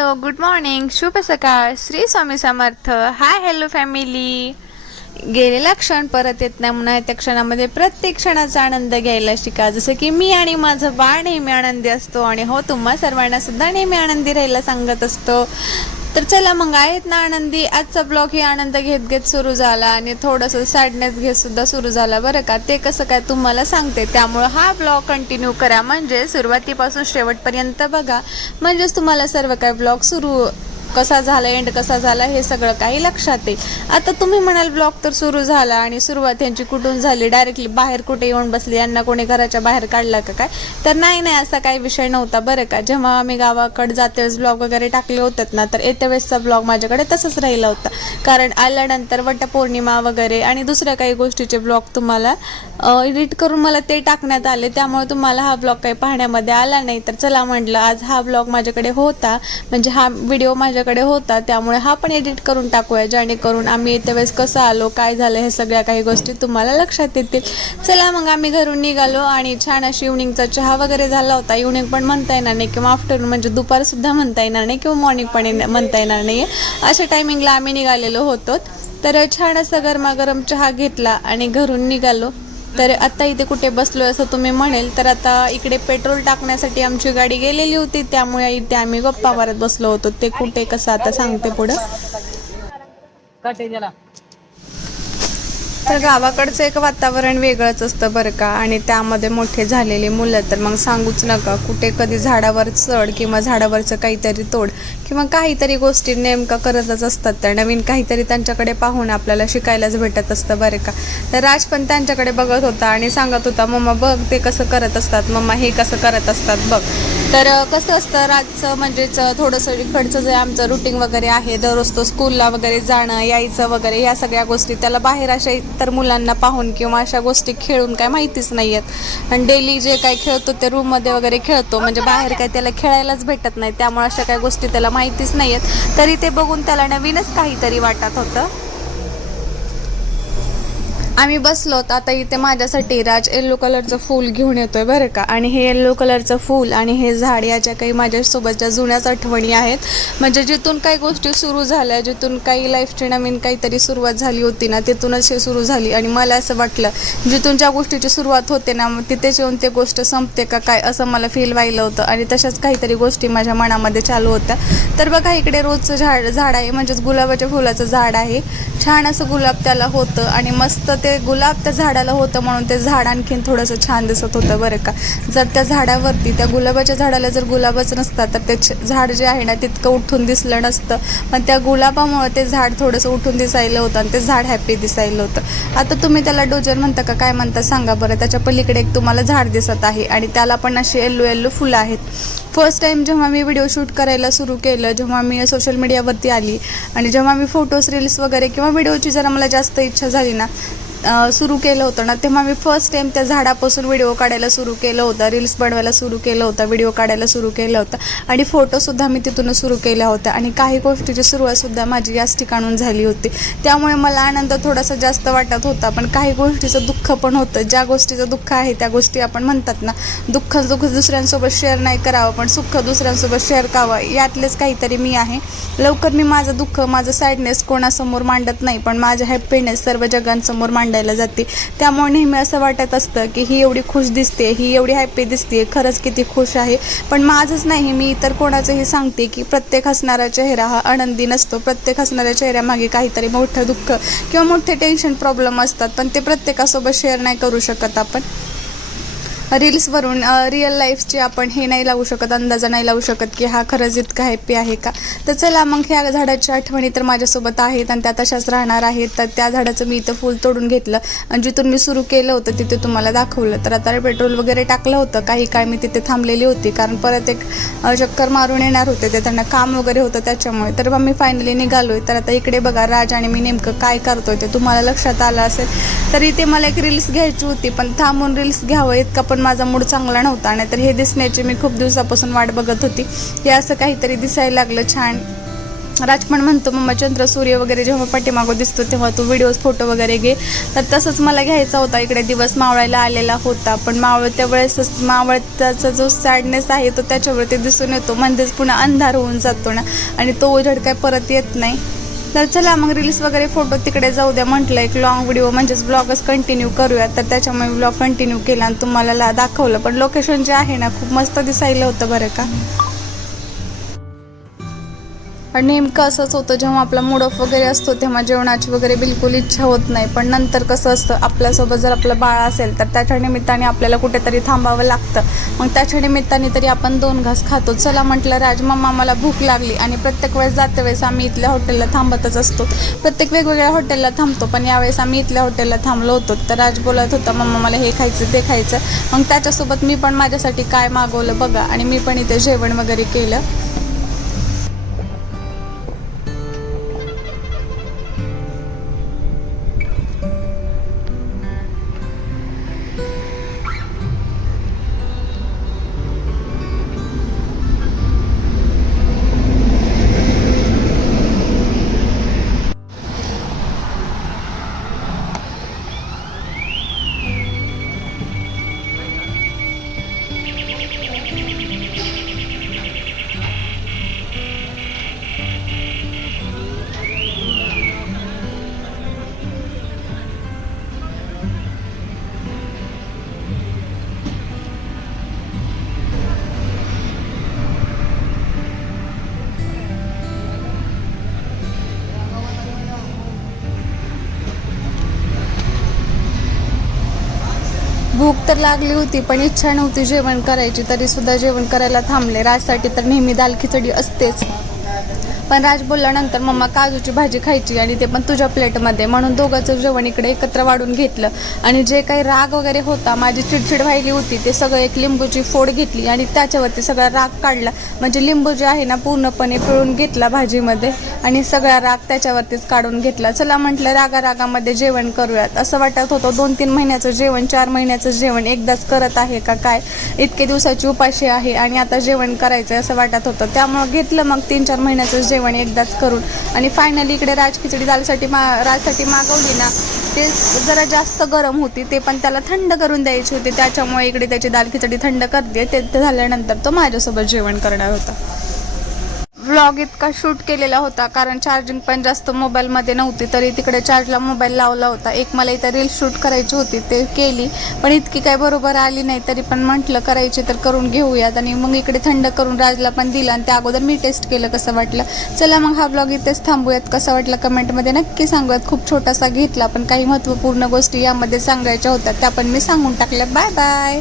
Hello, good morning, शुभ सकाळ, Shri Swami Samarth. Hi hello family. गेलेला क्षण परत येत नाही म्हणून त्या क्षणामध्ये प्रत्येक क्षणाचा आनंद घ्यायला शिका. जसं की मी आणि माझं बाळ नेहमी आनंदी असतो आणि हो तुम्हा सर्वांना सुद्धा नेहमी आनंदी राहायला सांगत असतो. तर चला मग आहेत ना आनंदी. आजचा ब्लॉग ही आनंद घेत घेत सुरू झाला आणि थोडंसं सॅडनेस घेत सुद्धा सुरू झाला बरं का. ते कसं काय तुम्हाला सांगते, त्यामुळं हा ब्लॉग कंटिन्यू करा, म्हणजे सुरुवातीपासून शेवटपर्यंत बघा, म्हणजेच तुम्हाला सर्व काय ब्लॉग सुरू कसा झाला, एंड कसा झाला हे सगळं काही लक्षात येईल. आता तुम्ही म्हणाल ब्लॉग तर सुरू झाला आणि सुरुवात यांची कुठून झाली, डायरेक्टली बाहेर कुठे येऊन बसली, यांना कोणी घराच्या बाहेर काढलं का काय? तर नाही असा काही विषय नव्हता बरं का. जेव्हा आम्ही गावाकडे जाते वेळेस ब्लॉग वगैरे टाकले होतात ना, तर येत्या वेळेसचा ब्लॉग माझ्याकडे तसंच राहिला होता, कारण आल्यानंतर वटपौर्णिमा वगैरे आणि दुसऱ्या काही गोष्टीचे ब्लॉग तुम्हाला एडिट करून मला ते टाकण्यात आले, त्यामुळे तुम्हाला हा ब्लॉग काही पाहण्यामध्ये आला नाही. तर चला म्हटलं आज हा ब्लॉग माझ्याकडे होता, म्हणजे हा व्हिडिओ माझ्याकडे होता, त्यामुळे हा पण एडिट करून टाकूया, जेणेकरून आम्ही येत्या वेळेस कसं आलो, काय झालं, हे सगळ्या काही गोष्टी तुम्हाला लक्षात येतील. चला मग आम्ही घरून निघालो आणि छान अशी इव्हनिंगचा चहा वगैरे झाला होता. इव्हनिंग पण म्हणता येणार नाही किंवा आफ्टरनून म्हणजे दुपारसुद्धा म्हणता येणार नाही किंवा मॉर्निंग पण म्हणता येणार नाही, अशा टायमिंगला आम्ही निघालेलो होतो. तर छान असा गरमागरम चहा घेतला आणि घरून निघालो. तर आता इथे कुठे बसलो असं तुम्ही म्हणेल, तर आता इकडे पेट्रोल टाकण्यासाठी आमची गाडी गेलेली होती, त्यामुळे इथे आम्ही गप्पा मारत बसलो होतो. ते कुठे कसं आता सांगते पुढं. तर गावाकडचं एक वातावरण वेगळंच असतं बरं का, आणि त्यामध्ये मोठे झालेले मुलं तर मग सांगूच नका. कुठे कधी झाडावर चढ किंवा झाडावरचं काहीतरी तोड किंवा काहीतरी गोष्टी नेमका करतच असतात. त्या नवीन काहीतरी त्यांच्याकडे पाहून आपल्याला शिकायलाच भेटत असतं बरं का. तर राज पण त्यांच्याकडे बघत होता आणि सांगत होता, मम्मा बघ ते कसं करत असतात, मम्मा हे कसं करत असतात बघ. तर कसं असतं राजचं म्हणजेच थोडंसं इकडचं जे आमचं रुटीन वगैरे आहे, दररोज तो स्कूलला वगैरे जाणं यायचं वगैरे, या सगळ्या गोष्टी त्याला बाहेर अशा इतर मुलांना पाहून किंवा अशा गोष्टी खेळून काय माहितीच नाही आहेत. आणि डेली जे काही खेळतो ते रूममध्ये वगैरे खेळतो, म्हणजे बाहेर काय त्याला खेळायलाच भेटत नाही, त्यामुळे अशा काही गोष्टी त्याला माहितीच नाही आहेत. तरी ते बघून त्याला नवीनच काहीतरी वाटत होतं. आम्ही बसलोत. आता इथे माझ्यासाठी राज येल्लो कलरचं फूल घेऊन येतोय बरं का, आणि हे येल्लो कलरचं फूल आणि हे झाड याच्या काही माझ्यासोबतच्या जुन्याच आठवणी आहेत. म्हणजे जिथून काही गोष्टी सुरू झाल्या, जिथून काही लाईफची नवीन काहीतरी सुरुवात झाली होती ना, तिथूनच हे सुरू झाली. आणि मला असं वाटलं जिथून ज्या गोष्टीची सुरुवात होते ना, तिथेच येऊन ते गोष्ट संपते का काय, असं मला फील व्हायलं होतं. आणि तशाच काहीतरी गोष्टी माझ्या मनामध्ये चालू होत्या. तर बघा इकडे रोजचं झाड आहे, म्हणजेच गुलाबाच्या फुलाचं झाड आहे. छान असं गुलाब त्याला होतं आणि मस्त ते गुलाब त्या झाडाला होतं, म्हणून ते झाड आणखीन थोडंसं छान दिसत होतं बरं का. जर त्या झाडावरती, त्या गुलाबाच्या झाडाला जर गुलाबच नसता तर ते झाड जे आहे ना तितकं उठून दिसलं नसतं, पण त्या गुलाबामुळे ते झाड थोडंसं उठून दिसायला होतं आणि ते झाड हॅपी दिसायला होतं. आता तुम्ही त्याला डोजर म्हणता का काय म्हणता सांगा बरं. त्याच्या पलीकडे एक तुम्हाला झाड दिसत आहे आणि त्याला पण अशी येल्लो फुलं आहेत. फर्स्ट टाईम जेव्हा मी व्हिडिओ शूट करायला सुरू केलं, जेव्हा मी सोशल मीडियावरती आली आणि जेव्हा मी फोटोज रील्स वगैरे किंवा व्हिडिओची जरा मला जास्त इच्छा झाली ना, सुरू केलं होतं ना, तेव्हा मी फर्स्ट टाईम त्या झाडापासून व्हिडिओ काढायला सुरू केलं होतं, रील्स बनवायला सुरू केलं होतं, व्हिडिओ काढायला सुरू केलं होतं आणि फोटोसुद्धा मी तिथूनच सुरू केल्या होत्या. आणि काही गोष्टीची सुरुवातसुद्धा माझी याच ठिकाणून झाली होती, त्यामुळे मला आनंद थोडासा जास्त वाटत होता. पण काही गोष्टीचं दुःख पण होतं. ज्या गोष्टीचं दुःख आहे त्या गोष्टी आपण म्हणतात ना, दुःख दुसऱ्यांसोबत शेअर नाही करावं, पण सुख दुसऱ्यांसोबत शेअर करावं, यातलेच काहीतरी मी आहे. लवकर मी माझं दुःख, माझं सॅडनेस कोणासमोर मांडत नाही, पण माझं हॅपीनेस सर्व जगांसमोर मांडायला जाते. त्यामुळे नेहमी असं वाटत असतं की ही एवढी खुश दिसते, ही एवढी हॅपी दिसते, खरंच किती खुश आहे. पण माझंच नाही, मी इतर कोणाचंही सांगते की प्रत्येक हसणारा चेहरा हा आनंदी नसतो. प्रत्येक हसणाऱ्या चेहऱ्यामागे काहीतरी मोठं दुःख किंवा मोठे टेन्शन प्रॉब्लेम असतात, पण ते प्रत्येकासोबत शेअर नाही करू शकत आपण. रील्सवरून रिअल लाईफची आपण हे नाही लावू शकत, अंदाजा नाही लावू शकत की हा खरंच इतका हॅप्पी आहे का. तर चला मग ह्या झाडाच्या आठवणी तर माझ्यासोबत आहेत आणि त्या तशाच राहणार आहेत. तर त्या झाडाचं मी इथं फूल तोडून घेतलं आणि जिथून मी सुरू केलं होतं तिथे तुम्हाला दाखवलं. तर आता पेट्रोल वगैरे टाकलं होतं, काही काळ मी तिथे थांबलेली होती, कारण परत एक चक्कर मारून येणार होते, ते त्यांना काम वगैरे होतं त्याच्यामुळे. तर मग मी फायनली निघालोय. तर आता इकडे बघा राज आणि मी नेमकं काय करतोय ते तुम्हाला लक्षात आलं असेल. तर इथे मला एक रील्स घ्यायची होती, पण थांबून रील्स घ्यावं इतका पण माझा मूड चांगला नव्हता. नाहीतर हे दिसण्याची मी खूप दिवसापासून वाट बघत होती. हे असं काहीतरी दिसायला लागलं छान. राज पण म्हणतो मम्मा चंद्र सूर्य वगैरे जेव्हा पाठीमागं दिसतो तेव्हा तू व्हिडिओज फोटो वगैरे घे. तर तसंच मला घ्यायचा होता. इकडे दिवस मावळायला आलेला होता, पण मावळत्या वेळेसच मावळत्याचा जो सॅडनेस आहे तो त्याच्यावरती दिसून येतो. म्हणजेच पुन्हा अंधार होऊन जातो ना, आणि तो उजेड काय परत येत नाही. तर चला मग रील्स वगैरे फोटो तिकडे जाऊ द्या म्हटलं, एक लॉंग व्हिडिओ म्हणजेच ब्लॉगच कंटिन्यू करूया. तर त्याच्यामुळे ब्लॉग कंटिन्यू केला आणि तुम्हाला दाखवलं. पण लोकेशन जे आहे ना खूप मस्त दिसायला होतं बरं का. आणि नेमकं असंच होतं, जेव्हा आपला मूड ऑफ वगैरे असतो तेव्हा जेवणाची वगैरे बिलकुल इच्छा होत नाही. पण नंतर कसं असतं, आपल्यासोबत जर आपलं बाळ असेल तर त्याच्या निमित्ताने आपल्याला कुठेतरी थांबावं लागतं. मग त्याच्या निमित्ताने तरी आपण 2 घास खातो. चला म्हटलं राज मम्मा मला भूक लागली. आणि प्रत्येक वेळेस जाते वेळेस आम्ही इथल्या हॉटेलला थांबतच असतो. प्रत्येक वेगवेगळ्या हॉटेलला थांबतो, पण यावेळेस आम्ही इथल्या हॉटेलला थांबलो होतो. तर राज बोलत होता मम्मा मला हे खायचं ते खायचं. मग त्याच्यासोबत मी पण माझ्यासाठी काय मागवलं बघा, आणि मी पण इथे जेवण वगैरे केलं. भूक तर लागली होती, पण इच्छा नव्हती जेवण करायची. तरी सुद्धा जेवण करायला थांबले. राजसाठी तर नेहमी दाल खिचडी असतेच, पण राज बोलल्यानंतर मम्मा काजूची भाजी खायची आणि ते पण तुझ्या प्लेटमध्ये, म्हणून दोघांचं जेवण इकडे एकत्र वाढून घेतलं. आणि जे काही राग वगैरे होता, माझी चिडचिड व्हायली होती, ते सगळं एक लिंबूची फोड घेतली आणि त्याच्यावरती सगळा राग काढला. म्हणजे लिंबू जे आहे ना पूर्णपणे पिळून घेतला भाजीमध्ये आणि सगळा राग त्याच्यावरतीच काढून घेतला. चला म्हटलं रागामध्ये जेवण करूयात. असं वाटत होतं 2-3 महिन्याचं जेवण 4 महिन्याचं जेवण एकदाच करत आहे का काय, इतके दिवसाची उपाशी आहे आणि आता जेवण करायचं असं वाटत होतं. त्यामुळं घेतलं मग 3-4 महिन्याचं जेवण एकदाच करून. आणि फायनली इकडे राज खिचडी राजसाठी मागवली ना, ते जरा जास्त गरम होती, ते पण त्याला थंड करून द्यायची होती. त्याच्यामुळे इकडे त्याची दाल खिचडी थंड करते. ते झाल्यानंतर तो माझ्यासोबत जेवण करणार होता. व्लॉग इतका शूट केलेला होता कारण चार्जिंग पण जास्त मोबाईलमध्ये नव्हती, तरी तिकडे चार्जला मोबाईल लावला होता. एक मला इथं रील शूट करायची होती, ते केली, पण इतकी काय बरोबर आली नाही. तरी पण म्हटलं करायची तर करून घेऊयात. आणि मग इकडे थंड करून राजला पण दिलं आणि त्या अगोदर मी टेस्ट केलं कसं वाटलं. चला मग हा व्लॉग इथेच थांबूयात. कसं वाटलं कमेंटमध्ये नक्की सांगूयात. खूप छोटासा घेतला, पण काही महत्त्वपूर्ण गोष्टी यामध्ये सांगायच्या होत्या, त्या पण मी सांगून टाकल्या. Bye bye.